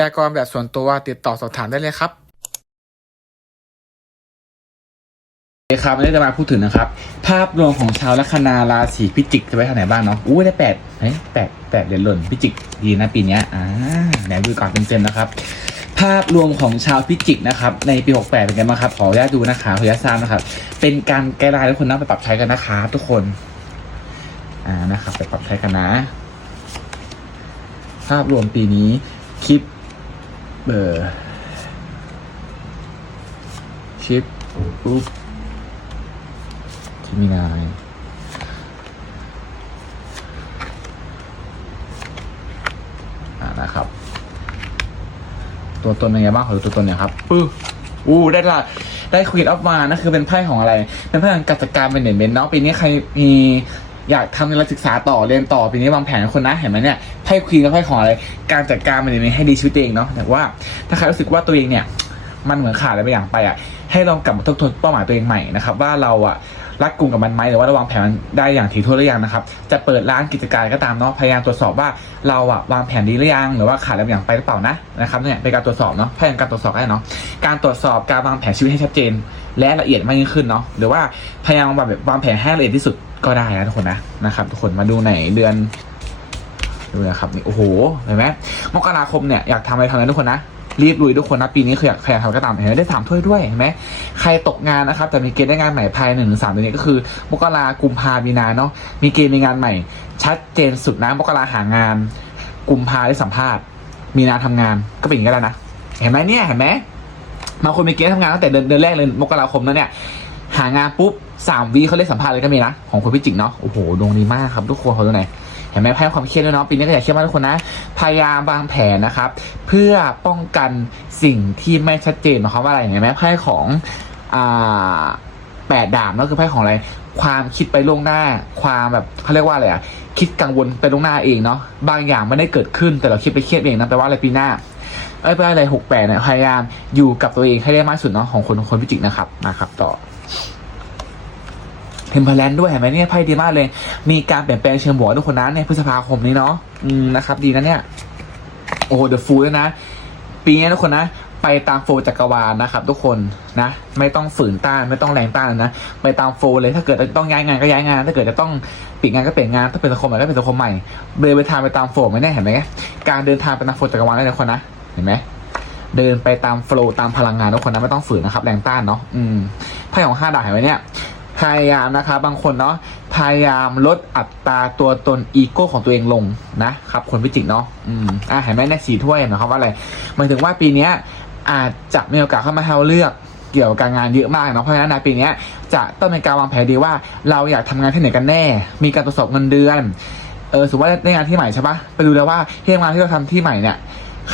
ยากรณ์แบบส่วนตัวติดต่อสอบถามได้เลยครับโอเคครับวันนี้จะมาพูดถึงนะครับ ภาพรวมของชาวลัคนาราศีพิจิกจะไปทางไหนบ้างเนาะอู้ได้แปดเฮ้ยแปดแปดเหรียญหล่นพิจิกดีนะปีเนี้ยอ่าไหนดูก่อนเต็มๆนะครับ ภาพรวมของชาวพิจิกนะครับ ในปี 68 เป็นไงบ้างครับ ขออนุญาตดูนะคะขออนุญาตทราบนะครับ เป็นการไกด์ไลน์ทุกคนนำไปปรับใช้กันนะครับทุกคนอ่านะครับไปปรับใช้กันนะ ภาพรวมปีนี้คลิป เบอร์คลิปปุ๊บที่มีนายอ่านะครับ ตัวตนเป็นไงบ้างขอดูตัวตนหน่อยครับปื้ออู้ได้ละได้ควีนออฟมานั่นคือเป็นไพ่ของอะไร เป็นไพ่ของการจัดการเป็นเด่นเบนเนาะปีนี้ใครมี อยากทำการศึกษาต่อเรียนต่อปีนี้วางแผนคนนะเห็นไหมเนี่ยไพ่ควีนกับไพ่ของอะไรการจัดการเป็นเด่นเบนให้ดีชีวิตตัวเองเนาะแต่ว่าถ้าใครรู้สึกว่าตัวเองเนี่ยมันเหมือนขาดอะไรบางอย่างไปอะให้ลองกลับมาทบทวนเป้าหมายตัวเองใหม่นะครับว่าเราอะรักกลุ่มกับมันไหมหรือว่าราวางแผนมันได้อย่างถี่ถ้วนหรือยังนะครับจะเปิดร้านกิจการก็ตามเนาะพยายามตรวจสอบว่าเราอะวางแผนดีหรือยังหรือว่าขาดอะไรบางอย่างไปหรือเปล่านะนะครับเนี่ยเป็นการตรวจสอบเนาะพยายามการตรวจสอบได้เนาะการตรวจสอบการวางแผนชีวิตให้ชัดเจน และละเอียดมากยิ่งขึ้นเนาะหรือว่าพยายามแบบวางแผนให้ละเอียดที่สุด ก็ได้นะทุกคนนะนะครับ ทุกคนมาดูในเดือนดูนะครับนี่โอ้โหเห็นไหมมกราคมเนี่ยอยากทำอะไรทำอะไรทุกคนนะรีบลุยทุกคนนะปีนี้คืออยากใครอยากทำก็ตามเห็นไหมได้สามถ้วยด้วยเห็นไหมใครตกงานนะครับแต่มีเกณฑ์ได้งานใหม่ภายหนึ่งถึงสามเดือนนี้ก็คือมกรากุมภามีนาเนาะมีเกณฑ์มีงานใหม่ ชัดเจนสุดนะมกราหางาน กุมภาได้สัมภาษณ์ มีนาทำงานก็เป็นอย่างนี้ก็ได้นะเห็นไหมเนี่ยเห็นไหมบางคนมีเกณฑ์ทำงานตั้งแต่เดือนเดือนแรกเลยมกราคมนั้นเนี่ยหางานปุ๊บ สามวีเขาเรียกสัมภาษณ์เลยก็มีนะ ของคนพิจิกเนาะโอ้โหดวงดีมากครับทุกคนเขอดูหนเห็นไหมไพ่ความเครียดด้วยเนาะปีนี้ก็อย่าเครียดมากทุกคนนะพยายามวางแผนนะครับ เพื่อป้องกันสิ่งที่ไม่ชัดเจนหมายความว่าอะไรเห็นไหมไพ่ของอ่าแปดดาบเนาะคือไพ่ของอะไร ความคิดไปล่วงหน้า ความแบบเขาเรียกว่าอะไรอะคิดกังวลไปล่วงหน้าเองเนาะบางอย่างไม่ได้เกิดขึ้นแต่เราคิดไปเครียดเองนะแปลว่าอะไรปีหน้าเอ้ยแปลว่าอะไรหกแปดเนี่ยพยายามอยู่กับตัวเองให้ได้มากสุดเนาะของคนคนพิจิกนะครับนะครับต่อ มเพลนด้วยเห็นไหมเนี่ยไพ่ดีมากเลย มีการเปลี่ยนแปลงเชิงบวกทุกคนนะในพฤษภาคมนี้เนาะอืมนะครับดีนะเนี่ยโอ้โหเดอะฟูลนะ ปีนี้ทุกคนนะ ไปตามโฟจักรวาลนะครับ ทุกคนนะ ไม่ต้องฝืนต้านไม่ต้องแรงต้านนะ ไปตามโฟเลยถ้าเกิดต้องย้ายงานก็ย้ายงาน ถ้าเกิดจะต้องปิดงานก็เปลี่ยนงานถ้าเป็นสังคมใหม่ก็เป็นสังคมใหม่เดินไปทางไปตามโฟไม่แน่เห็นไหมการเดินทางไปตามโฟจักรวาลได้ทุกคนนะเห็นไหมเดินไปตามโฟลตามพลังงานทุกคนนะไม่ต้องฝืนนะครับ แรงต้านเนาะอืมไพ่ของห้าดาบเห็นไหมเนี่ย พยายามนะครับางคนเนาะพยายามลดอัตราตัวตนอีโก้ของตัวเองลงนะครับคนพิจิกเนาะอืมอะเห็นไหมในสีถ้วยนะครับว่าอะไรหมายถึงว่าปีนี้อาจจะมีโอกาสเข้ามาให้เราเลือกเกี่ยวกับการงานเยอะมากเนาะเพราะฉะนั้นในปีนี้จะต้องเป็นการวางแผนดีว่าเราอยากทำงานที่ไหนกันแน่ มีการตรวจสอบเงินเดือนเออสมมติว่าได้งานที่ใหม่ใช่ปะไปดูแล้วว่าที่ทำงานที่เราทำที่ใหม่เนี่ย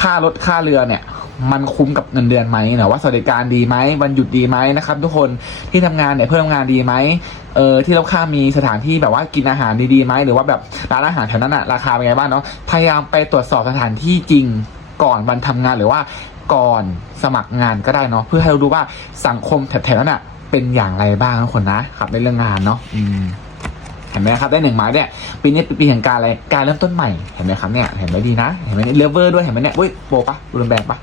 ค่ารถค่าเรือเนี่ย มันคุ้มกับเงินเดือนไหมเนาะว่าสวัสดิการดีไหมวันหยุดดีไหมนะครับ ทุกคนที่ทำงานเนี่ยเพื่อนทำงานดีไหมเออที่เราค่ามีสถานที่แบบว่ากินอาหารดีๆไหมหรือว่าแบบร้านอาหารแถวนั้นอะราคาเป็นไงบ้างเนาะพยายามไปตรวจสอบสถานที่จริงก่อนวันทำงานหรือว่าก่อนสมัครงานก็ได้เนาะเพื่อให้เราดูว่าสังคมแถวๆนั้นอะเป็นอย่างไรบ้างทุกคนนะครับในเรื่องงานเนาะอืมเห็นไหมครับได้หนึ่งไม้เนี่ยปีนี้เป็นปีแห่งการอะไรการเริ่มต้นใหม่เห็นไหมครับเนี่ยเห็นไหมดีนะเห็นไหมเนี่ยเลเวอร์ด้วยเห็นไหมเนี่ยอุ้ยโปปะรุนแรงปะ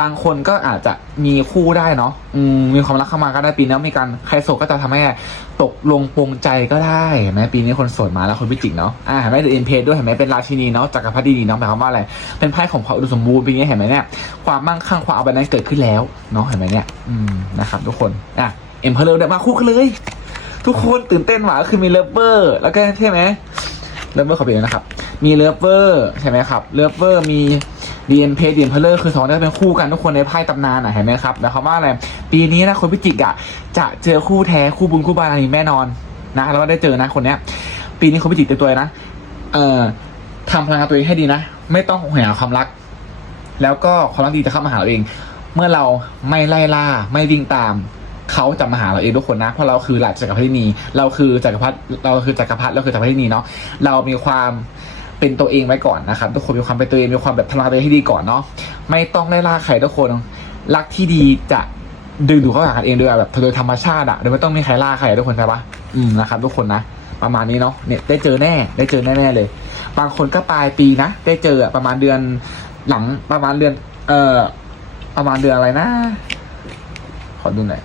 บางคนก็อาจจะมีคู่ได้เนาะอืมมีความรักเข้ามาก็ได้ปีนี้มีการใครโสดก็จะทำให้ตกลงปรงใจก็ได้เห็นไหมปีนี้คนโสดมาแล้วคนพิจิกเนาะอ่าเห็นไหมเดอะอ็นเพด้วยเห็นไหมเป็นราชินีเนาะจักรพรรดินีเนาะหมายความว่าอะไรเป็นไพ่ของความอุดมสมบูรณ์ปีนี้เห็นไหมเนี่ยความมั่งคั่งความเอาบันนั้นเกิดขึ้นแล้วเนาะเห็นไหมเนี่ยอืมนะครับทุกคนอะเอ็มเพลเลอร์มาคู่กันเลย ทุกคนตื่นเต้นหว่าคือมีเลเวอร์ แล้วก็ใช่ไหมเลเวอร์ขอเปลี่ยนนะครับ มีเลเวอร์ใช่ไหมครับเลเวอร์มี เดีเอ็นเพเดีเอ็นเพลเลอร์คือสองนี้เป็นคู่กันทุกคนในไพ่ตำนานอะเห็นไหมครับแล้วคำว่าอะไรปีนี้นะคนพิจิกอะจะเจอคู่แท้คู่บุญคู่บารมีแน่นอนนะแล้วก็ได้เจอนะคนเนี้ย ปีนี้คนพิจิกเต็มตัวเลยนะเอ่อทำพลังงานตัวเองให้ดีนะ ไม่ต้องหาความรัก แล้วก็ความรักดีจะเข้ามาหาเราเอง เมื่อเราไม่ไล่ล่าไม่วิ่งตามเขาจะมาหาเราเองทุกคนนะ เพราะเราคือหลักจักรพรรดินี เราคือจักรพรรดิเราคือจักรพรรดิเราคือจักรพรรดินีเนาะเรามีความ เป็นตัวเองไว้ก่อนนะครับ ทุกคนมีความเป็นตัวเองมีความแบบพลังตัวเองให้ดีก่อนเนาะไม่ต้องไล่ล่าใครทุกคนรักที่ดีจะดึงดูดเข้าหากันเองโดยแบบโดยธรรมชาติอะโดยไม่ต้องมีใครล่าใครทุกคนใช่ปะอืมนะครับ ทุกคนนะประมาณนี้เนาะเนี่ยได้เจอแน่ได้เจอแน่ๆเลย บางคนก็ปลายปีนะได้เจอประมาณเดือนหลังประมาณเดือน เอ่อประมาณเดือนอะไรนะ ขอดูหน่อย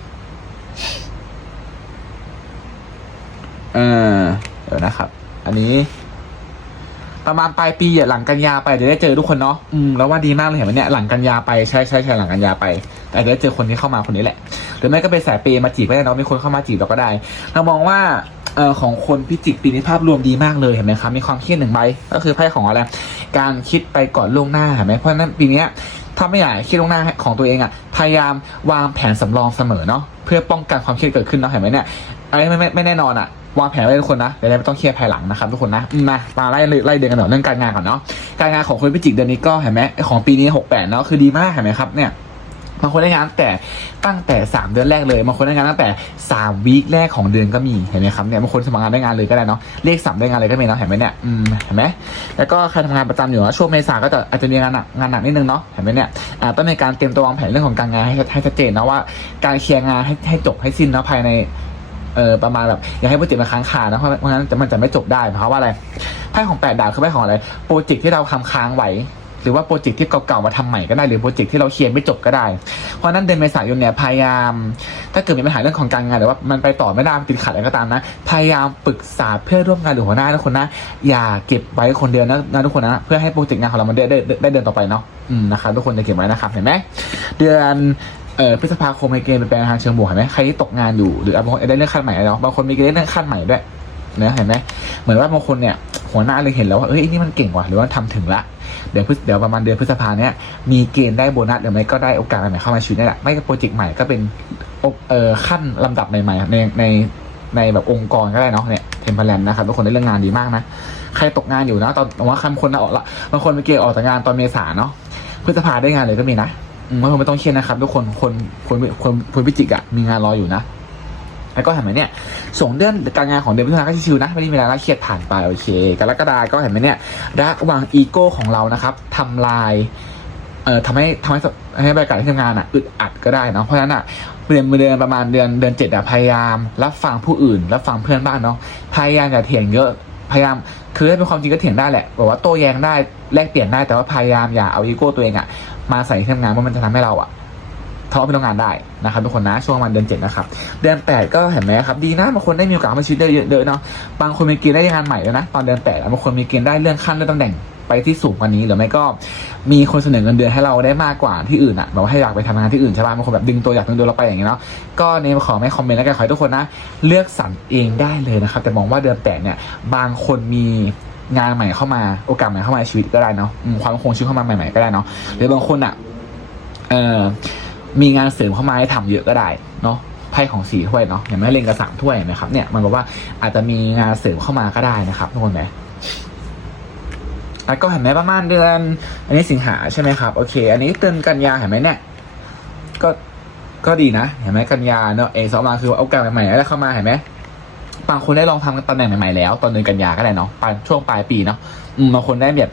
เออเดี๋ยวนะครับ อันนี้ ประมาณปลายปีอะหลังกันยาไปเดี๋ยวได้เจอทุกคนเนาะอืมแล้วว่าดีมากเลยเห็นไหมเนี่ยหลังกันยาไปใช่ใช่ใช่หลังกันยาไป แต่เดี๋ยวได้เจอคนที่เข้ามาคนนี้แหละหรือไม่ก็เป็นสายเปย์มาจีบก็ได้เนาะมีคนเข้ามาจีบเราก็ได้ เรามองว่าเอ่อของคนพิจิกปีนี้ภาพรวมดีมากเลยเห็นไหมครับมีความเครียดหนึ่งใบก็คือไพ่ของอะไรการคิดไปก่อนล่วงหน้าเห็นไหมเพราะฉะนั้นปีเนี้ยถ้าไม่อยากคิดล่วงหน้าของตัวเองอะพยายามวางแผนสำรองเสมอเนาะเพื่อป้องกันความเครียดเกิดขึ้นเนาะเห็นไหมเนี่ยอะไรไม่ไม่ไม่แน่นอนอะ วางแผนไว้ทุกคนนะเดี๋ยวไม่ต้องเครียดภายหลังนะครับทุกคนนะมามาไล่ไล่เดือนกันหน่อยเรื่องการงานก่อนเนาะการงานของคนพิจิกเดือนนี้ก็เห็นไหมของปีนี้หกแปดเนาะคือดีมากเห็นไหมครับเนี่ยบางคนได้งานตั้งแต่ตั้งแต่สามเดือนแรกเลยบางคนได้งานตั้งแต่สามวีคแรกของเดือนก็มีเห็นไหมครับเนี่ยบางคนสมัครงานได้งานเลยก็ได้เนาะเลขสามได้งานเลยก็มีเนาะเห็นไหมเนี่ยอืมเห็นไหมแล้วก็ใครทำงานประจำอยู่นะช่วงเมษาก็จะอาจจะมีงานหนักงานหนักนิดนึงเนาะเห็นไหมเนี่ยอ่าต้องมีการเตรียมตัววางแผนเรื่องของการงานให้ให้ชัดเจนนะว่า การเคลียร์งานให้ให้จบให้สิ้นนะภายใน เออประมาณแบบอย่าให้โปรเจกต์มันค้างคานะเพราะเพราะงั้นมันจะไม่จบได้เพราะว่าอะไรไพ่ของแปดดาวคือไพ่ของอะไรโปรเจกต์ที่เราทำค้างไว้หรือว่าโปรเจกต์ที่เก่าๆมาทำใหม่ก็ได้หรือโปรเจกต์ที่เราเคลียร์ไม่จบก็ได้ เพราะนั้นเดือนเมษายนเนี่ยพยายาม ถ้าเกิดมีปัญหาเรื่องของการงานหรือว่ามันไปต่อไม่ได้ติดขัดอะไรก็ตามนะ พยายามปรึกษาเพื่อนร่วมงานหรือหัวหน้าทุกคนนะ อย่าเก็บไว้คนเดียวนะนะทุกคนนะเพื่อให้โปรเจกต์งานของเรามันได้ได้ได้เดินต่อไปเนาะอืมนะครับทุกคนจะเก็บไว้นะครับเห็นไหมเดือน เออพฤษภาคมในเกณฑ์เป็นไปในทางเชิงบวกเห็นไหมใครที่ตกงานอยู่หรือบางคนได้เรื่องขั้นใหม่แล้วบางคนมีเกณฑ์ได้เรื่องขั้นใหม่ด้วยนะเห็นไหมเหมือนว่าบางคนเนี่ยหัวหน้าเลยเห็นแล้วว่าเอ้ยนี่มันเก่งว่ะหรือว่าทำถึงละเดี๋ยวเดี๋ยวประมาณเดือนพฤษภาเนี้ยมีเกณฑ์ได้โบนัสหรือไม่ก็ได้โอกาสใหม่เข้ามาชีวิตนี่แหละไม่ก็โปรเจกต์ใหม่ก็เป็นเอ่อขั้นลำดับใหม่ๆในในในแบบองค์กรก็ได้เนาะเนี่ยเทมเพลนนะครับทุกคนได้เรื่องงานดีมากนะใครตกงานอยู่นะตอนว่าคำคนออกละบางคนไปเกณฑ์ออกจากงานตอนเมษาเนาะพฤษภาได้งานเลยก็มีนะ ไม่ไม่ต้องเครียดนะครับทุกคนคนคนคนคนพิจิกอะมีงานรออยู่นะ แล้วก็เห็นไหมเนี่ยส่งเดือนการงานของเดือนพฤษภาก็ชิวๆนะไม่ได้มีอะไรน่าเครียดผ่านไปโอเคกรกฎาก็เห็นไหมเนี่ยระวางอีโก้ของเรานะครับทำลายเอ่อทำให้ทำให้ให้บรรยากาศที่ทำงานอะอึดอัดก็ได้นะเพราะฉะนั้นอะเดือนเดือนประมาณเดือนเดือนเจ็ดอะพยายาม รับฟังผู้อื่น รับฟังเพื่อนบ้านเนาะพยายามอย่าเถียงเยอะพยายามคือถ้าเป็นความจริงก็เถียงได้แหละบอกว่าโต้แย้งได้แลกเปลี่ยนได้แต่ว่าพยายามอย่าเอาอีโก้ตัวเองอะ มาใส่ที่ทำงานเพราะมันจะทำให้เราอะทะเลาะเป็นงงานได้นะครับทุกคนนะช่วงประมันเดือนเจ็ดนะครับเดือนแปดก็เห็นไหมครับดีนะบางคนได้มีโอกาสมาชีวิตได้เยอะๆเนาะบางคนมีเกณฑ์ได้งานใหม่แล้วนะตอนเดือนแปดบางคนมีเกณฑ์ได้เลื่อนขั้นเลื่อนตำแหน่งไปที่สูงกว่านี้หรือไม่ก็มีคนเสนอเงินเดือนให้เราได้มากกว่าที่อื่นอะแบบว่าให้อยากไปทำงานที่อื่นใช่ป่ะบางคนแบบดึงตัวอยากดึงตัวเราไปอย่างเงี้ยเนาะก็ในขอไม่คอมเมนต์แล้วกันขอให้ทุกคนนะ เลือกสรรเองได้เลยนะครับ แต่มองว่าเดือนแปดเนี่ยบางคนมี งานใหม่เข้ามาโอกาสใหม่เข้ามาในชีวิตก็ได้เนาะอืมความคงชีวิตเข้ามาใหม่ๆก็ได้เนาะหรือบางคนอะเออมีงานเสริมเข้ามาให้ทำเยอะก็ได้เนาะไพ่ของสี่ถ้วยเนาะอย่างไม่เล่นกับสามถ้วยนะครับเนี่ยมันบอกว่าอาจจะมีงานเสริมเข้ามาก็ได้นะครับทุกคนไหมแล้วก็เห็นไหมประมาณเดือน อันนี้สิงหาใช่ไหมครับ โอเค อันนี้เตือนกันยาเห็นไหมเนี่ยก็ก็ดีนะ เห็นไหมกันยาเนาะเอสองมาคือว่าโอกาสใหม่ๆได้เข้ามาเห็นไหม บางคนได้ลองทำตำแหน่งใหม่ๆแล้ว ตอนเดือนกันยาก็ได้เนาะปลายช่วงปลายปีเนาะบางคนได้แบบ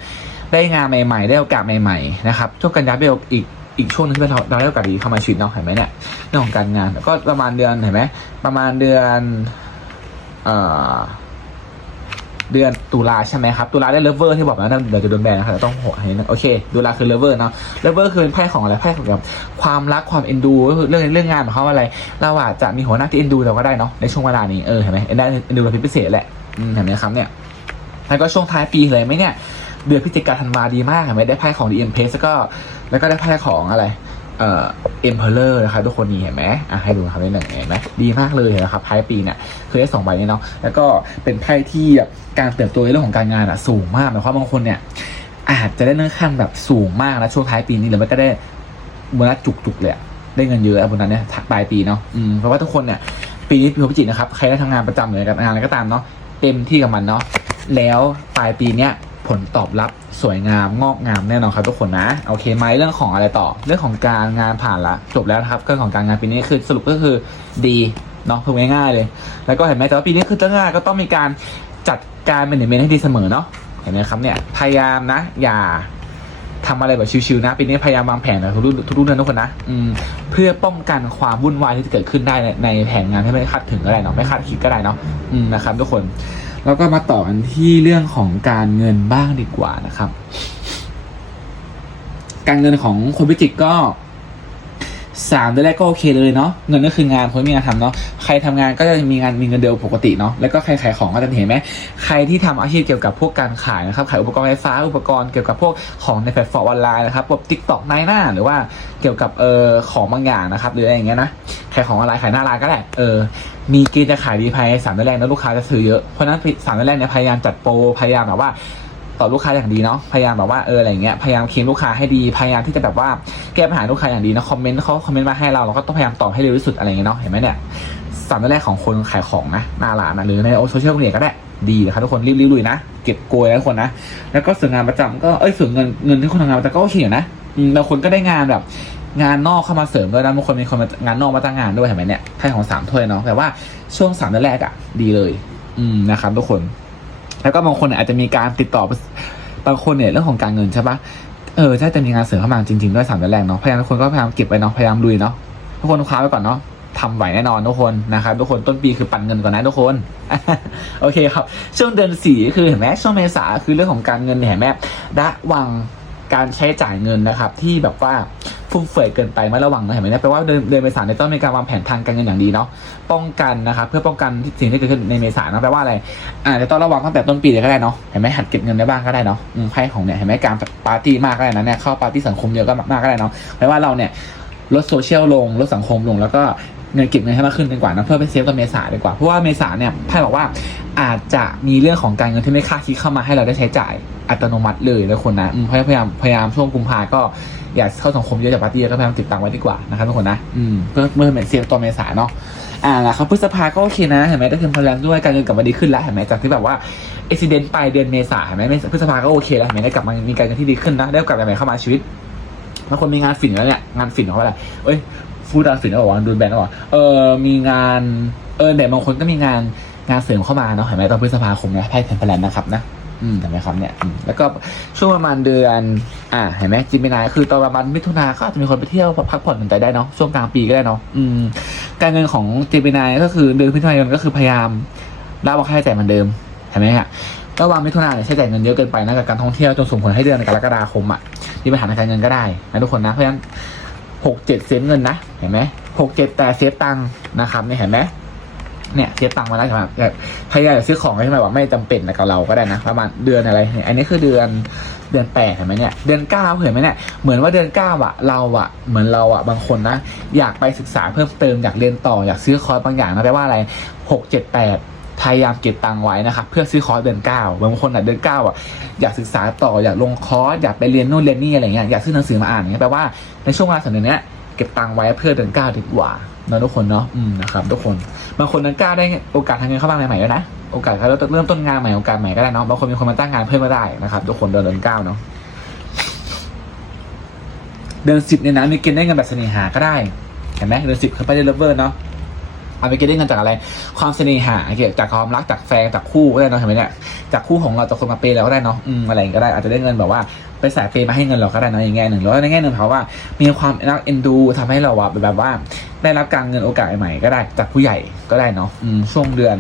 ได้งานใหม่ๆ ได้โอกาสใหม่ๆนะครับช่วงกันยาเป็นอีกอีกช่วงหนึงที่เราเราได้โอกาสดีเข้ามาชีวิตเนาะเห็นไหมเนี่ยเรื่องของการงานก็ประมาณเดือนเห็นไหมประมาณเดือนเอ่อ เดือนตุลาใช่ไหมครับ ตุลาได้เลเวอร์ที่บอกแล้วนะเดี๋ยวจะโดนแบนนะครับต้องโหดให้นะโอเคตุลาคือเลเวอร์เนาะเลเวอร์คือเป็นไพ่ของอะไรไพ่ของแบบความรักความเอ็นดูก็คือเรื่องเรื่องงานของเขาอะไร เราอาจจะมีหัวหน้าที่เอ็นดูเราก็ได้เนาะในช่วงเวลานี้เออเห็นไหมเอ็นได้เอ็นดูเราพิเศษแหละเห็นไหมครับเนี่ยแล้วก็ช่วงท้ายปีเลยไหมเนี่ยเดือนพฤศจิกาธันวาดีมากเห็นไหมได้ไพ่ของดีเอ็มเพสแล้วก็แล้วก็ได้ไพ่ของอะไร เอ่อเอ็มเพลเลอร์นะครับทุกคนนี่เห็นไหมอะให้ดูนะครับนิดหนึ่งเห็นไหมดีมากเลยนะครับไพ่ปีเนี่ยคือได้สองใบนี้เนาะแล้วก็เป็นไพ่ที่การเติบโตในเรื่องของการงานอะสูงมากหมายความว่าบางคนเนี่ยอาจจะได้เลื่อนขั้นแบบสูงมากนะช่วงท้ายปีนี้หรือไม่ก็ได้โบนัสจุกๆเลยได้เงินเยอะอะโบนัสเนี่ยปลายปีเนาะอืมเพราะว่าทุกคนเนี่ยปีนี้ปีพิจิกนะครับใครได้ทำงานประจำหรือการงานอะไรก็ตามเนาะเต็มที่กับมันเนาะแล้วปลายปีเนี้ย ผลตอบรับสวยงามงอกงามแน่นอนครับทุกคนนะโอเคไหมเรื่องของอะไรต่อ เรื่องของการงานผ่านละจบแล้วครับเรื่องของการงานปีนี้คือสรุปก็คือดีเนาะคือง่ายๆเลย แล้วก็เห็นไหมแต่ว่าปีนี้คือตั้งงานก็ต้องมีการจัดการเป็นเมนให้ดีเสมอเนาะเห็นไหมครับเนี่ยพยายามนะ อย่าทำอะไรแบบชิวๆนะปีนี้พยายามวางแผนนะทุกรุ่นทุกรุ่นนทุกคนนะอืมเพื่อป้องกันความวุ่นวายที่จะเกิดขึ้นได้ในในแผนงานที่ไม่คาดถึงก็ได้เนาะไม่คาดคิดก็ได้เนาะอืมนะครับทุกคน แล้วก็มาต่อกันที่เรื่องของการเงินบ้างดีกว่านะครับ การเงินของคนพิจิกก็ สามเดือนแรกก็โอเคเลยเนาะเงินก็คืองานคนม่มีงานทำเนาะใครทำงานก็จะมีงานมีเงินเดือนปกติเนาะแล้วก็ใครขายของก็จะเห็นไหมใครที่ทำอาชีพเกี่ยวกับพวกการขายนะครับขายอุปกรณ์ไฟฟ้าอุปกรณ์เกี่ยวกับพวกของในแพลตฟอร์มออนไลน์นะครับพวกทิกตอกไนหน้าหรือว่าเกี่ยวกับเอ่อของบางอย่างนะครับหรืออะไรอย่างเงี้ยนะขายของออนไลน์ขายหน้าร้านก็ได้เออมีเกณฑ์จะขายดีภายในสามเดือนแรกแล้วลูกค้าจะซื้อเยอะเพราะฉะนั้นสามเดือนแรกเนี่ยพยายามจัดโปรพยายามแบบว่า ตอบลูกค้าอย่างดีเนาะพยายามแบบว่าเอออะไรเงี้ยพยายามเคียงลูกค้าให้ดีพยายามที่จะแบบว่าแก้ปัญหาลูกค้าอย่างดีนะคอมเมนต์เขาคอมเมนต์มาให้เราเราก็ต้องพยายามตอบให้เร็วที่สุดอะไรเงี้ยเนาะเห็นไหมเนี่ยสามเดือนแรกของคนขายของนะหน้าร้านนะหรือในโซเชียลมีเดียก็ได้ดีนะครับทุกคนรีบๆลุยนะเก็บโกยนะทุกคนนะแล้วก็ส่วนงานประจำก็เอ้ยส่วนเงินเงินที่คนทำงานประจำก็โอเคอยู่นะบางคนก็ได้งานแบบงานนอกเข้ามาเสริมด้วยนะบางคนมีคนมางานนอกมาจ้งงานด้วยเห็นไหมเนี่ยไพ่ของสามถ้วยเนาะแต่ว่าช่วงสามเดือนแรกอะดีเลย อืมนะครับทุกคน แล้วก็บางคนเนี่ยอาจจะมีการติดต่อบางคนเนี่ยเรื่องของการเงินใช่ปะเออใช่จะมีงานเสริมเข้ามาจริงๆด้วยสามเดือนแรกเนาะพยายามทุกคนก็พยายามเก็บไว้เนาะพยายามลุยเนาะทุกคนคว้าไว้ก่อนเนาะทำไหวแน่นอนทุกคนนะครับทุกคนต้นปีคือปั่นเงินก่อนนะทุกคน โอเคครับ ช่วงเดือนสี่คือเห็นไหมช่วงเมษาคือเรื่องของการเงินเนี่ยเห็นไหมระวัง การใช้จ่ายเงินนะครับ ที่แบบว่าฟุ่มเฟือยเกินไปไม่ระวังนะเห็นไหมเนี่ยแปลว่าเดินเดินเมษาในต้องมีการวางแผนทางการเงินอย่างดีเนาะป้องกันนะครับเพื่อป้องกันสิ่งที่เกิดขึ้นในเมษานะแปลว่าอะไรอาจจะต้องระวังตั้งแต่ต้นปีเลยก็ได้เนาะเห็นไหมหัดเก็บเงินได้บ้างก็ได้เนาะไพ่ของเนี่ยเห็นไหมการปาร์ตี้มากก็ได้นะเนี่ยเข้าปาร์ตี้สังคมเยอะก็มากก็ได้เนาะแปลว่าเราเนี่ย ลดโซเชียลลง ลดสังคมลง แล้วก็เงินเก็บเงินให้มากขึ้นดีกว่านะเพื่อไปเซฟตัวเมษาดีกว่า เพราะว่าเมษาเนี่ยไพ่บอกว่าอาจจะมีเรื่องของการเงินที่ไม่คาดคิดเข้ามาให้เราได้ใช้จ่ายอัตโนมัติเลยนะคนนะพยายามพยายามช่วงกุมภาก็อยากเข้าสังคมเยอะจากปาร์ตี้ก็พยายามติดตังไว้ดีกว่านะครับทุกคนนะอืมเพื่อเมื่อเซฟตัวเมษาเนาะอ่าแล้วครับพฤษภาก็โอเคนะเห็นไหมได้เทมพลนด้วยการเงินกลับมาดีขึ้นแล้วเห็นไหมจากที่แบบว่าอุบิเหตุไปเดือนเมษาเห็นไหมพฤษภาก็โอเคแล้วเห็นไหมได้กลับมามีการเงินที่ดีขึ้นนะได้โอกาใหม่เข้ามาชีวิต บางคนมีงานฝิ่นแล้วเนี่ยงานฝิ่นเขาอะไรเอ้ยฟูดาฝิ่นเขาบอกว่าดูแบนเขาบอกเออมีงานเออเนี่ยบางคนก็มีงานงานเสริมเข้ามาเนาะเห็นไหมตอนพฤษภาคมนะไพ่เทมเพลนนะครับนะอืมเห็นไหมครับเนี่ยแล้วก็ช่วงประมาณเดือน อ่าเห็นไหมจิมมินายคือตอนประมาณมิถุนาก็อาจจะมีคนไปเที่ยวพักผ่อนกันใจได้เนาะช่วงกลางปีก็ได้เนาะอืม การเงินของจิมมินายก็คือเดือนพฤศจิกายนก็คือพยายามระวังค่าใช้จ่ายเหมือนเดิมเห็นไหมฮะ ระหว่างมิถุนาเนี่ยใช้จ่ายเงินเยอะเกินไปนะกับการท่องเที่ยวจนส่งผลให้เดือนกรกฎาคมอะมีปัญหาทางการเงินก็ได้นะทุกคนนะเพราะฉะนั้นหกเจ็ดเซฟเงินนะเห็นไหมหกเจ็ดแต่เซฟตังค์นะครับเนี่ยเห็นไหมเนี่ยเสียตังค์มาแล้วใช่ไหมแบบพยายามจะซื้อของใช่ไหมว่าไม่จำเป็นกับเราก็ได้นะประมาณเดือนอะไรเนี่ยอันนี้คือเดือนเดือนแปดเห็นไหมเนี่ยเดือนเก้าเห็นไหมเนี่ยเหมือนว่าเดือนเก้าอะเราอะเหมือนเราอะบางคนนะอยากไปศึกษาเพิ่มเติมอยากเรียนต่ออยากซื้อคอร์สบางอย่างนะแปลว่าอะไรหกเจ็ดแปด พยายามเก็บตังค์ไว้นะครับเพื่อซื้อคอร์สเดือนเก้าบางคนอะเดือนเก้าอะอยากศึกษาต่ออยากลงคอร์สอยากไปเรียนนู่นเรียนนี่อะไรเงี้ยอยากซื้อหนังสือมาอ่านเงี้ยแปลว่าในช่วงเวลาสองเดือนเนี้ยเก็บตังค์ไว้เพื่อเดือนเก้าดีกว่าเนะทุกคนเนาะอืมนะครับทุกคนบางคนนั้นเก้าได้โอกาสทางเงินเข้ามาใหม่ๆด้วนะโอกาสเขาเริ่มต้นงานใหม่โอกาสใหม่ก็ได้เนาะบางคนมีคนมาจ้งงานเพิ่มก็ได้นะครับทุกคนเดือนเดือนเก้าเนาะเดือนสิบเนี่ยนะมีเกณฑ์ได้เงินแบบเสน่หาก็ได้เห็นไหมเดือนสิบคือไปเดนเลเวอร์เนาะ เอาไปเกณฑ์ได้เงินจากอะไร ความเสน่หาเกี่ยวจากความรักจากแฟนจากคู่ก็ได้เนาะเห็นไหมเนี่ยจากคู่ของเราจากคนมาเปย์เราก็ได้เนาะอืมอะไรก็ได้อาจจะได้เงินแบบว่าไปสายเปย์มาให้เงินเราก็ได้เนาะอย่างแง่หนึ่งแล้วในแง่หนึ่งเขาว่า มีความรักเอ็นดูทำให้เราอะแบบว่า ได้รับการเงินโอกาสใหม่ก็ได้จากผู้ใหญ่ก็ได้เนาะอืมช่วงเดือน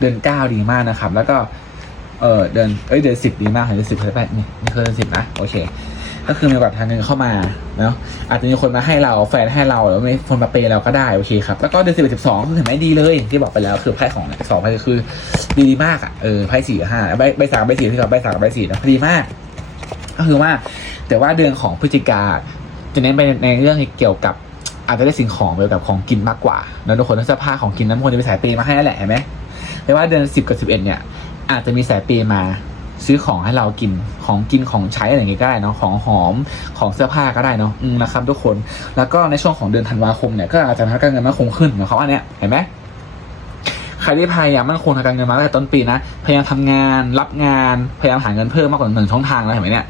เดือนเก้าดีมากนะครับ แล้วก็เออเดือนเอ้ยเดือนสิบดีมากเดือนสิบเลยไปนี่นี่คือเดือนสิบนะโอเค ก็คือมีโอกาสทางเงินเข้ามาเนาะอาจจะมีคนมาให้เราแฟนให้เราหรือมีคนมาเปย์เราก็ได้โอเคครับแล้วก็เดือนสิบเอ็ดสิบสองคือเห็นไหมดีเลยที่บอกไปแล้วคือไพ่ของสองไพ่คือดีดีมากอะเออไพ่สี่ห้าใบใบสามใบสี่ที่กับใบสามใบสี่นะดีมาก ก็คือว่า แต่ว่าเดือนของพฤศจิกาจะเน้นไปในเรื่องเกี่ยวกับอาจจะได้สิ่งของเกี่ยวกับของกินมากกว่าแล้วทุกคนต้องเสื้อผ้าของกินนั้นคนจะมีสายเปย์มาให้แหละเห็นไหมแต่ว่าเดือนสิบกับสิบเอ็ดเนี่ยอาจจะมีสายเปย์มา ซื้อของให้เรากินของกินของใช้อะไรอย่างเงี้ยก็ได้เนาะของหอมของเสื้อผ้าก็ได้เนาะอืมนะครับทุกคนแล้วก็ในช่วงของเดือนธันวาคมเนี่ยก็อาจจะทำให้การเงินมั่นคงขึ้นเหมือนเขาอันเนี้ยเห็นไหมใครที่พยายามมั่นคงทางการเงินมาตั้งแต่ต้นปีนะ พยายามทำงานรับงานพยายามหาเงินเพิ่มมากกว่าหนึ่งช่องทางแล้วเห็นไหมเนี่ย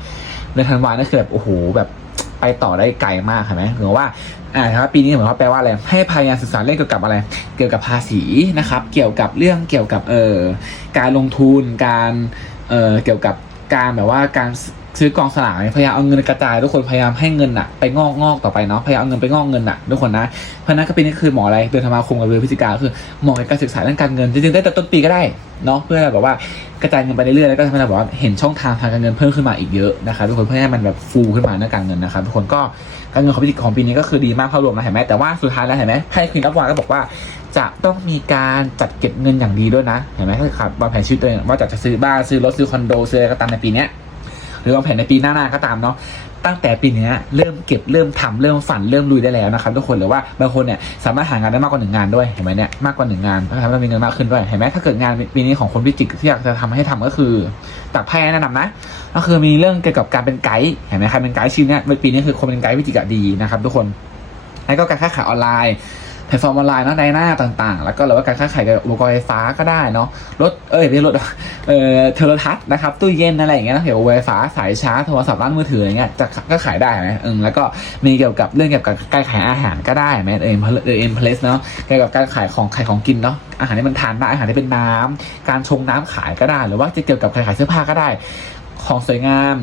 เดือนธันวาเนี่ยคือแบบโอ้โหแบบไปต่อได้ไกลมากเห็นไหมหมือว่าอ่าครับปีนี้เหมือนว่าแปลว่าอะไรให้พยายามศึกษาเรื่องเกี่ยวกับอะไร เกี่ยวกับภาษีนะครับ เกี่ยวกับเรื่องเกี่ยวกับเอ่อการลงทุนการ เอ่อเกี่ยวกับการแบบว่าการ ซื้อกองสลากเนี่ยพยายามเอาเงินกระจายทุกคนพยายามให้เงินอะไปงอกงอกต่อไปเนาะพยายามเอาเงินไปงอกเงินอะทุกคนนะเพราะนั้นก็ปีนี้คือหมออะไรเดือนธันวาคมกับเดือนพฤศจิกาคือหมอในการศึกษาเรื่องการเงินจริงๆได้แต่ต้นปีก็ได้เนาะเพื่อแบบว่ากระจายเงินไปเรื่อยๆแล้วก็ทำให้เราแบบว่าเห็นช่องทางทางการเงินเพิ่มขึ้นมาอีกเยอะนะครับทุกคนเพื่อให้มันแบบฟูขึ้นมาเรื่องการเงินนะครับทุกคนก็การเงินของปีของปีนี้ก็คือดีมากภาพรวมนะเห็นไหมแต่ว่าสุดท้ายแล้วเห็นไหมไพ่ควีนรับวานก็บอกว่าจะต้องมีการจัดเก็บเงินอย่างดีด้วยนะเห็นไหมถ้าขับวางแผนชีวิตตัวเองว่าจะจะซื้อบ้านซื้อรถซื้อคอนโดซื้ออะไรก็ตามในปีนี้ย หรือวางแผนในปีหน้าๆก็ตามเนาะตั้งแต่ปีนี้เริ่มเก็บเริ่มทำเริ่มฝันเริ่มลุยได้แล้วนะครับทุกคนหรือว่าบางคนเนี่ยสามารถหางานได้มากกว่าหนึ่งงานด้วยเห็นไหมเนี่ยมากกว่าหนึ่งงานก็ทำให้มีเงินมากขึ้นด้วยเห็นไหมถ้าเกิดงานปีนี้ของคนพิจิกที่อยากจะทำให้ทำก็คือตัดไพ่แนะนำนะ ก็คือมีเรื่องเกี่ยวกับการเป็นไกด์เห็นไหมใครเป็นไกด์ชื่อเนี้ยปีนี้คือคนเป็นไกด์พิจิกะดีนะครับทุกคนแล้วก็การค้าขายออนไลน์ พลตฟอร์มออนไลน์เนาะไดหน้าต่างๆ แล้วก็หรือว่าการค้าขายกับอุปกรณ์ไฟฟ้าก็ได้เนาะรถเอ้ยไม่รถเอ่อโทรทัศน์นะครับตู้เย็นอะไรอย่างเงี้ยนะเกี่ยวกับไฟฟ้าสายชาร์จโทรศัพท์ร้านมือถืออะไรเงี้ยจะก็ขายได้ไหมเออแล้วก็มีเกี่ยวกับเรื่องเกี่ยวกับการขายอาหารก็ได้ไหมเออเออเอ็มเพลสเนาะเกี่ยวกับการขายของขายของกินเนาะอาหารที่มันทานได้อาหารที่เป็นน้ำการชงน้ำขายก็ได้ หรือว่าจะเกี่ยวกับการขายเสื้อผ้าก็ได้ ของสวยงาม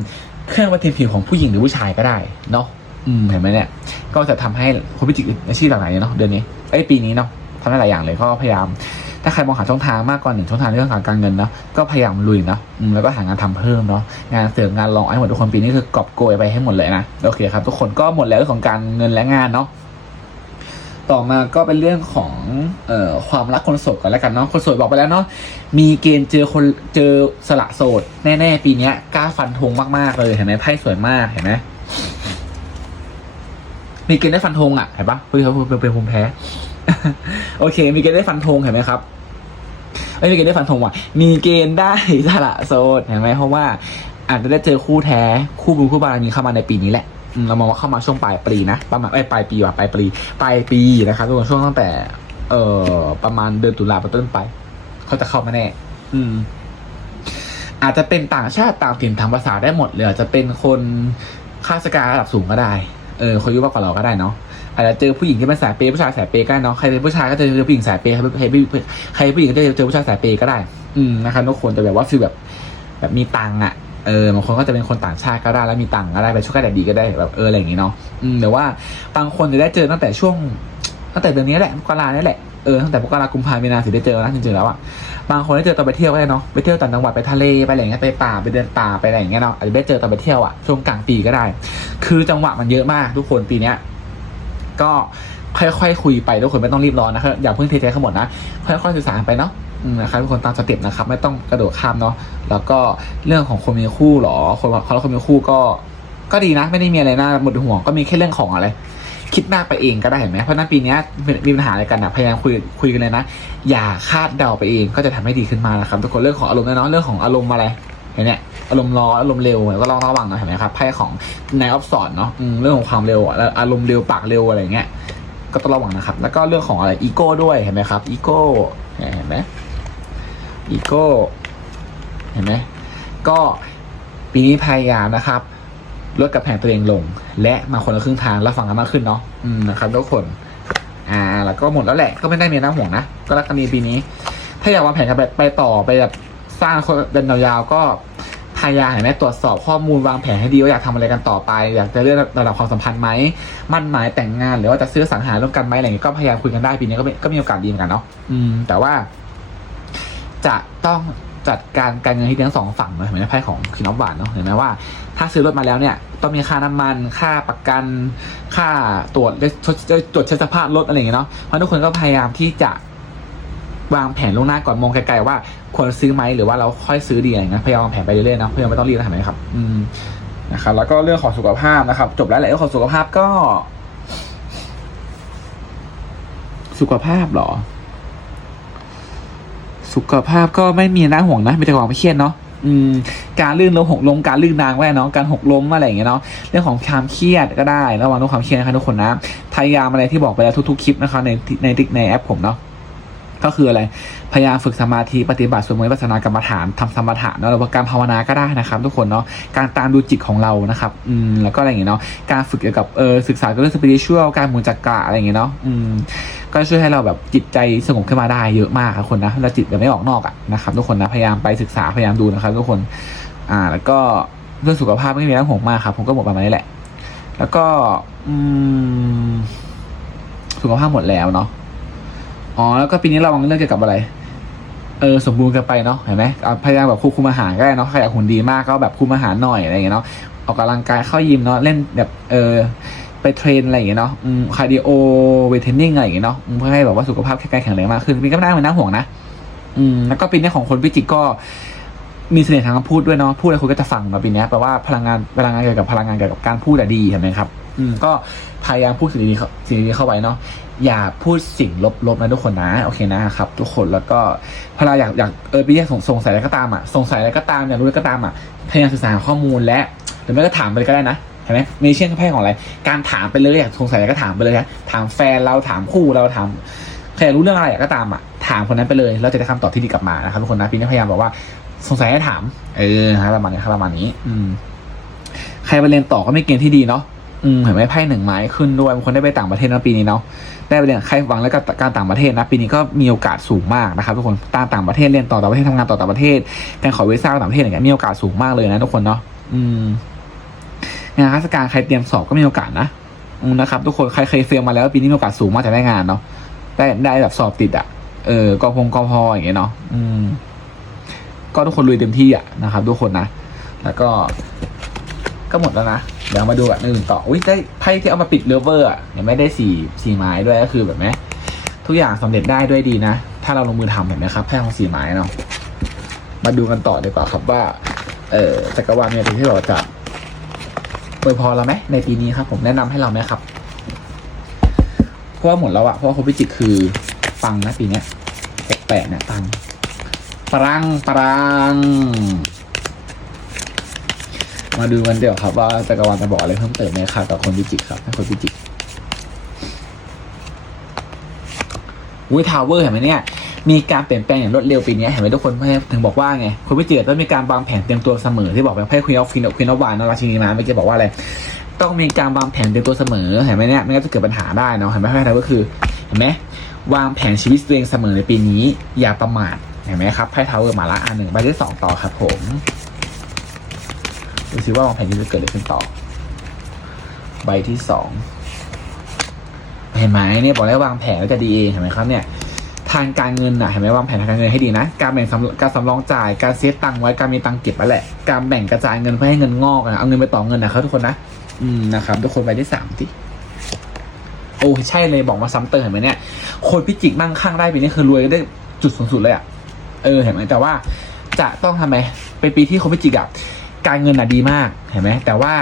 เครื่องประทินผิวของผู้หญิงหรือผู้ชายก็ได้เนาะอืมเห็นไหมเนี่ย ก็จะทำให้คนพิจิกอาชีพหลากหลายเนาะเดือนนี้ ไอ้ยปีนี้เนาะทำได้หลายอย่างเลยก็พยายาม ถ้าใครมองหาช่องทางมากกว่าหนึ่งช่องทางเรื่องของการเงินเนาะก็พยายามลุยเนาะแล้วก็หางานทำเพิ่มเนาะงานเสริมงานรองให้หมดทุกคนปีนี้คือกอบโกยไปให้หมดเลยนะโอเคครับทุกคนก็หมดแล้วเรื่องของการเงินและงานเนาะต่อมาก็เป็นเรื่องของเอ่อความรักคนโสดก่อนแล้วกันเนาะคนโสดบอกไปแล้วเนาะมีเกณฑ์เจอคนเจอสละโสด แน่ ๆ ปีนี้กล้าฟันธงมากๆเลยเห็นไหมไพ่สวยมากเห็นไหม มีเกณฑ์ได้ฟันธงอะเห็นปะเฮ้ยเขาเป็นเป็นภูมิแพ้ โอเค มีเกณฑ์ได้ฟันธงเห็นไหมครับไม่มีเกณฑ์ได้ฟันธงว่ะ มีเกณฑ์ได้สละโสดเห็นไหมเพราะว่าอาจจะได้เจอคู่แท้คู่บุญคู่บารมีเข้ามาในปีนี้แหละเรามองว่าเข้ามาช่วงปลายปีนะประมาณเอ้ปลายปีว่ะปลายปีปลายปีนะครับทุกคนช่วงตั้งแต่ เอ่อประมาณเดือนตุลาเป็นต้นไป เขาจะเข้ามาแน่ อืม อาจจะเป็นต่างชาติต่างถิ่นทางภาษาได้หมดหรืออาจจะเป็นคนข้าราชการระดับสูงก็ได้ เออคนอายุมากกว่าเราก็ได้เนาะอาจจะเจอผู้หญิงที่เป็นสายเปย์ผู้ชายสายเปย์ก็ได้เนาะใครเป็นผู้ชายก็จะเจอผู้หญิงสายเปย์ใครเป็นใครผู้หญิงก็จะเจอผู้ชายสายเปย์ก็ได้ อืมนะครับทุกคนแต่แบบว่าฟีลแบบแบบมีตังอะเออบางคนก็จะเป็นคนต่างชาติก็ได้แล้วมีตังก็ได้ไปช่วยกันแต่ดีก็ได้แบบเอออะไรอย่างงี้เนาะอืมแต่ว่าบางคนจะได้เจอตั้งแต่ช่วงตั้งแต่เดือนนี้แหละมกราเนี่ยแหละ เออตั้งแต่มกรากุมภามีนาถึงได้เจอนะจริงๆแล้วอะบางคนได้เจอตอนไปเที่ยวก็ได้เนาะไปเที่ยวต่างจังหวัดไปทะเลไปอะไรอย่างเงี้ยไปป่าไปเดินป่าไปอะไรอย่างเงี้ยเนาะอาจจะได้เจอตอนไปเที่ยวอะช่วงกลางปีก็ได้ คือจังหวะมันเยอะมากทุกคนปีเนี้ยก็ค่อยๆคุยไปทุกคนไม่ต้องรีบร้อนนะครับอย่าเพิ่งเทใจข้างหมดนะค่อยๆสื่อสารไปเนาะนะครับทุกคนตามสเต็ปนะครับ ไม่ต้องกระโดดข้ามเนาะแล้วก็เรื่องของคนมีคู่หรอคนเขาแล้วคนมีคู่ก็ก็ดีนะ ไม่ได้มีอะไรน่าหมดห่วงก็มีแค่เรื่องของอะไร คิดมากไปเองก็ได้เห็นไหมเพราะนั้นปีนี้มีปัญหาอะไรกันนะพยายามคุยคุยกันเลยนะ อย่าคาดเดาไปเองก็จะทำให้ดีขึ้นมานะครับทุกคนเรื่องของอารมณ์นะเนาะเรื่องของอารมณ์อะไรเห็นเนี่ยอารมณ์ร้อนอารมณ์เร็วก็ลองระวังหน่อยเห็นไหมครับไพ่ของนายออฟสอนเนาะเรื่องของความเร็วอะอารมณ์เร็วปากเร็วอะไรเงี้ยก็ต้องระวังนะครับ แล้วก็เรื่องของอะไรอีโก้ด้วยเห็นไหมครับอีโก้เห็นไหมอีโก้เห็นไหมก็ปีนี้พยายามนะครับลดกับแผงตัวเองลง และมาคนละครึ่งทางแล้วฟังกันมากขึ้นเนาะอืมนะครับทุกคนอ่าแล้วก็หมดแล้วแหละก็ไม่ได้มีน้ำห่วงนะก็รักกันดีปีนี้ ถ้าอยากวางแผนกันไปไปต่อไปแบบสร้างคนเดินยาวๆก็พยายามเห็นไหมตรวจสอบข้อมูลวางแผนให้ดีว่าอยากทำอะไรกันต่อไป อยากจะเลื่อนระดับความสัมพันธ์ไหมมั่นหมายแต่งงานหรือว่าจะซื้อสังหาร่วมกันไหมอะไรอย่างเงี้ยก็พยายามคุยกันได้ปีนี้ก็มีก็มีโอกาสดีเหมือนกันเนาะอืม แต่ว่า จะต้อง จัดการการเงินที่ทั้งสองฝั่งเลยเห็นไหมไพ่ของคินออฟบานเนาะเห็นไหมว่า ถ้าซื้อรถมาแล้วเนี่ยต้องมีค่าน้ำมันค่าประกัน ค่าตรวจตรวจเช็คสภาพรถอะไรอย่างเงี้ยเนาะเพราะทุกคนก็พยายามที่จะวางแผนล่วงหน้าก่อนมองไกลๆว่าควรซื้อไหมหรือว่าเราค่อยซื้อดีอะไรเงี้ยพยายามวางแผนไปเรื่อยๆนะพยายามไม่ต้องรีบนะเห็นไหมครับ อืมนะครับ แล้วก็เรื่องของสุขภาพนะครับ จบแล้วแหละเรื่องของสุขภาพก็ สุขภาพเหรอ สุขภาพก็ไม่มีน่าห่วงนะมีแต่ความไม่เครียดเนาะอืมการลื่นล้มหกล้มการลื่นนางไว้เนาะการหกล้มอะไรอย่างเงี้ยเนาะเรื่องของความเครียดก็ได้ระวังเรื่องความเครียดนะคะทุกคนนะพยายามอะไรที่บอกไปแล้วทุกๆคลิปนะคะในในในแอปผมเนาะก็คืออะไรพยายามฝึกสมาธิปฏิบัติสวดมนต์วิปัสสนากรรมฐานทำสมถะเนาะหรือว่าการภาวนาก็ได้นะครับ ทุกคนเนาะการตามดูจิตของเรานะครับอืมแล้วก็อะไรอย่างเงี้ยเนาะการฝึกเกี่ยวกับเออศึกษาเรื่องสปิริชวลการหมุนจักระอะไรอย่างเงี้ยเนาะอืม ก็ช่วยให้เราแบบจิตใจสงบขึ้นมาได้เยอะมากครับคนนะแล้วจิตแบบไม่ออกนอกอะนะครับทุกคนนะพยายามไปศึกษาพยายามดูนะครับทุกคนอ่าแล้วก็เรื่องสุขภาพไม่มีอะไรต้องห่วงมากครับผมก็หมดประมาณนี้แหละ แล้วก็อืมสุขภาพหมดแล้วเนาะอ๋อแล้วก็ปีนี้เระวังเรื่องเกี่ยวกับอะไรเออสมบูรณ์กันไปเนาะเห็นไหมพยายามแบบควบคุมอาหารก็ได้เนาะใครอยากหุ่นดีมากก็แบบคุมอาหารหน่อยอะไรอย่างเงี้ยเนาะออกกำลังกายเข้ายิมเนาะเล่นแบบเออ ไปเทรนอะไรอย่างเงี้ยเนาะอืมคาร์ดิโอเวทเทรนนิ่งอะไรอย่างเงี้ยเนาะอืมเพื่อให้แบบว่าสุขภาพแข็งแรงแข็งแรงมากขึ้นปีนี้ก็ไม่น่าเป็นน่าห่วงนะอืมแล้วก็ปีนี้ของคนพิจิกก็มีเสน่ห์ทางคำพูดด้วยเนาะพูดอะไรคนก็จะฟังมาปีนี้แปลว่าพลังงานพลังงานเกี่ยวกับพลังงานเกี่ยวกับการพูดอะดีเห็นไหมครับ อืมก็พยายามพูดสิ่งดีๆเข้าสิ่งดีๆเข้าไว้เนาะอย่าพูดสิ่งลบๆนะทุกคนนะโอเคนะครับ ทุกคนแล้วก็พอเราอยากอยากเออปีนี้สงสงสัยอะไรก็ตามอะสงสัยอะไรก็ตามอยากรู้อะไรก็ตามอะพยายามศึกษาข้อมูลและหรือไม่ก็ถามไปเลยก็ได้นะเห็นไหมในเช่นไพ่ของอะไร การถามไปเลยอยากสงสัยอะไรก็ถามไปเลยนะถามแฟนเราถามคู่เราถามใครรู้เรื่องอะไรก็ตามอะถามคนนั้นไปเลยเราจะได้คำตอบที่ดีกลับมานะครับทุกคนนะปีนี้พยายามบอกว่าสงสัยให้ถาม เออครับประมาณนี้ครับประมาณนี้ อืม ใครไปเรียนต่อก็ไม่เกณฑ์ที่ดีเนาะอืมเห็นไหมไพ่หนึ่งไม้ขึ้นด้วยบางคนได้ไปต่างประเทศนะปีนี้เนาะได้ไปเรียนใครหวังแล้วกับการต่างประเทศนะปีนี้ก็มีโอกาสสูงมากนะครับทุกคนต่างต่างประเทศเรียนต่อต่างประเทศทำงานต่อต่างประเทศการขอวีซ่าต่างประเทศอะไรเงี้ยมีโอกาสสูงมากเลยนะทุกคนเนาะอืม งานราชการใครเตรียมสอบก็มีโอกาสนะนะครับทุกคนใครเคยเฟลมาแล้วปีนี้มีโอกาสสูงมากจะได้งานเนาะได้ได้แบบสอบติดอะเออกพงกพออย่างเงี้ยเนาะอืม ก็ทุกคนลุยเต็มที่อะนะครับ ทุกคนนะแล้วก็ ก็หมดแล้วนะเดี๋ยวมาดูกันหนึ่งต่ออุ้ยได้ไพ่ที่เอามาปิดเลเวอร์อะยังไม่ได้สี่สี่ไม้ด้วยก็คือแบบไหมทุกอย่างสำเร็จได้ด้วยดีนะถ้าเราลงมือทำเห็นไหมครับไพ่ของสี่ไม้เนาะมาดูกันต่อดีกว่าครับว่า เออจักรวาลมีอะไรที่เราจะ เปิดพอเราไหมในปีนี้ครับ ผมแนะนำให้เราไหมครับเพราะว่าหมดแล้วอะเพราะว่าคนพิจิกคือปังนะปีเนี้ยแปลกๆเนี่ยปังปรังปรังมาดูกันเดี๋ยวครับ ว่าจักรวาลจะบอกอะไรเพิ่มเติมไหมครับกับคนพิจิกครับคนพิจิกอุ้ยทาวเวอร์เห็นไหมเนี่ย มีการเปลี่ยนแปลงอย่างรวดเร็วปีนี้เห็นไหมทุกคนถึงบอกว่าไงคนพิจิกต้องมีการวางแผนเตรียมตัวเสมอที่บอกไปไพ่ควีนออฟควีนออฟควีนออฟวานราชินีมาเมื่อกี้บอกว่าอะไรต้องมีการวางแผนเตรียมตัวเสมอเห็นไหมเนี่ยไม่งั้นจะเกิดปัญหาได้เนาะเห็นไหมไพ่ทาวเวอร์คือเห็นไหมวางแผนชีวิตตัวเองเสมอในปีนี้ อย่าประมาทเห็นไหมครับไพ่ทาวเวอร์มาละอันหนึ่งใบที่สองต่อครับผมดูซิว่าวางแผนนี้จะเกิดอะไรขึ้นต่อ ใบที่สองเห็นไหมเนี่ยบอกแล้ววางแผนแล้วจะดีเองเห็นไหมครับเนี่ย ทางการเงินน่ะเห็นไหมวางแผนทางการเงินให้ดีนะ การแบ่งการสำรองจ่าย การเซฟตังค์ไว้ การมีตังค์เก็บไว้แหละ การแบ่งกระจายเงินเพื่อให้เงินงอกนะเอาเงินไปต่อเงินนะครับทุกคนนะ อืมนะครับทุกคนใบที่สามที่โอ้ใช่เลยบอกมาซ้ำเติมเห็นไหมเนี่ย คนพิจิกมั่งคั่งได้ปีนี้คือรวยได้จุดสูงสุดเลยอะเออเห็นไหมแต่ว่าจะต้องทำไมเป็นปีที่คนพิจิกอะการเงินอะดีมากเห็นไหมแต่ว่า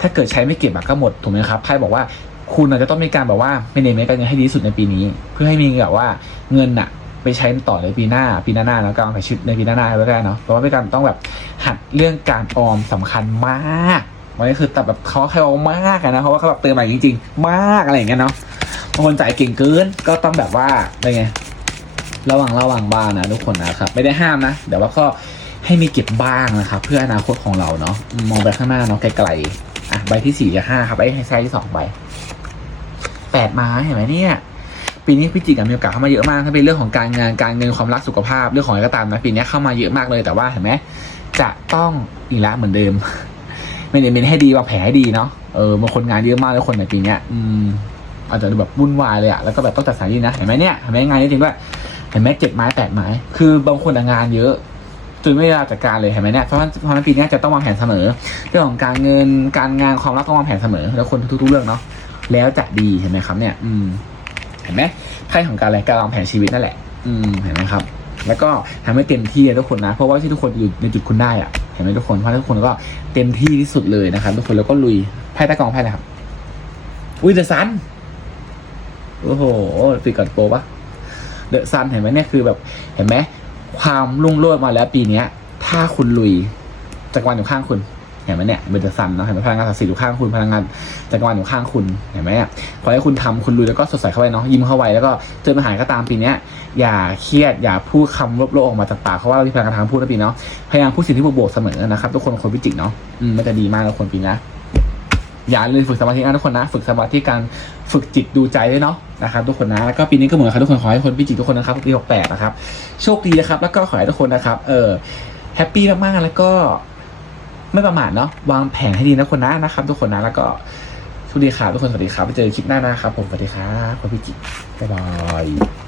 ถ้าเกิดใช้ไม่เก็บอะก็หมดถูกไหมครับไพ่บอกว่า คุณอาจจะต้องมีการแบบว่าไม่เน้การเงินให้ดีที่สุดในปีนี้ เพื่อให้มีแบบว่าเงินอะไปใช้ต่อในปีหน้า ปีหน้าๆแล้วก็วางแผนชีวิตในปีหน้าๆไว้ได้เนาะเพราะว่าเป็นการต้องแบบหัดเรื่องการออมสำคัญมากวันนี้คือแต่แบบเขาให้เอามากอะนะเพราะว่าเขาแบบเติมมาจริง ๆ มากอะไรอย่างเงี้ยเนาะบางคนจ่ายเก่งเกินก็ต้องแบบว่าเป็นไงระวังระวังบ้างนะทุกคนนะครับไม่ได้ห้ามนะเดี๋ยวว่าก็ให้มีเก็บบ้างนะครับเพื่ออนาคตของเราเนาะมองไปข้างหน้าเนาะไกลๆอะใบที่สี่กับห้าครับไอ้ให้ไซส์ที่สองใบ แปดไม้เห็นไหมเนี่ยปีนี้พิจิกมีโอกาสเข้ามาเยอะมากถ้าเป็นเรื่องของการงานการเงินความรักสุขภาพเรื่องของอะไรก็ตามนะปีนี้เข้ามาเยอะมากเลยแต่ว่าเห็นไหมจะต้องอีกแล้วเหมือนเดิมไม่ได้เป็นให้ดีวางแผนให้ดีเนาะเออบางคนงานเยอะมากเลยคนในปีนี้อืมอาจจะแบบวุ่นวายเลยอะแล้วก็แบบต้องจัดสรรดีนะเห็นไหมเนี่ยเห็นไหมงานจริงด้วยเห็นไหมเจ็ดไม้แปดไม้คือบางคนงานเยอะจนไม่ได้เวลาจัดการเลยเห็นไหมเนี่ยเพราะฉะนั้นเพราะฉะนั้นปีนี้จะต้องวางแผนเสมอ เรื่องของการเงินการงานความรักต้องวางแผนเสมอ แล้วคนทุกๆเรื่องเนาะ แล้วจะดีเห็นไหมครับเนี่ย อืม เห็นไหมไพ่ของการอะไรการวางแผนชีวิตนั่นแหละ อืม เห็นไหมครับ แล้วก็ทำให้เต็มที่ทุกคนนะ เพราะว่าที่ทุกคนอยู่ในจุดคุณได้อะเห็นไหมทุกคนเพราะทุกคนก็เต็มที่ที่สุดเลยนะครับ ทุกคนแล้วก็ลุยไพ่ตะกองไพ่อะไรครับอุ้ยเดอะซันโอ้โหติดก่อนโปปะเดอะซันเห็นไหมเนี่ยคือแบบเห็นไหมความรุ่งโรจน์มาแล้วปีเนี้ย ถ้าคุณลุยจักรวาลอยู่ข้างคุณ เห็นไหมเนี่ยเป็นเดอะซันเนาะเห็นไหมพลังงานศักดิ์สิทธิ์อยู่ข้างคุณพลังงานจักรวาลอยู่ข้างคุณเห็นไหมอะขอให้คุณทำคุณลุยแล้วก็สดใสเข้าไปเนาะยิ้มเข้าไว้แล้วก็เจอปัญหาก็ตามปีเนี้ยอย่าเครียดอย่าพูดคำลบๆออกมาจากปากเพราะว่าเราที่พลังงานทางพูดนะปีเนาะพยายามพูดสิ่งที่บวกๆเสมอนะครับทุกคนคนพิจิกเนาะอืมมันจะดีมากแล้วคนปีนะอย่าเลยฝึกสมาธินะทุกคนนะฝึกสมาธิการฝึกจิตดูใจด้วยเนาะนะครับทุกคนนะแล้วก็ปีนี้ก็เหมือนกันครับทุกคนขอให้คนพิจิกทุกคนนะครับปีหกแปดนะครับโชคดีนะครับ แล้วก็ขอให้ทุกคนนะครับเออแฮปปี้มากๆแล้วก็ ไม่ประมาทเนาะวางแผนให้ดีนะคนนะนะครับ ทุกคนนะแล้วก็สวัสดีครับทุกคนสวัสดีครับไปเจอคลิปหน้านะครับผมสวัสดีครับคุณพี่จิบ๊ายบาย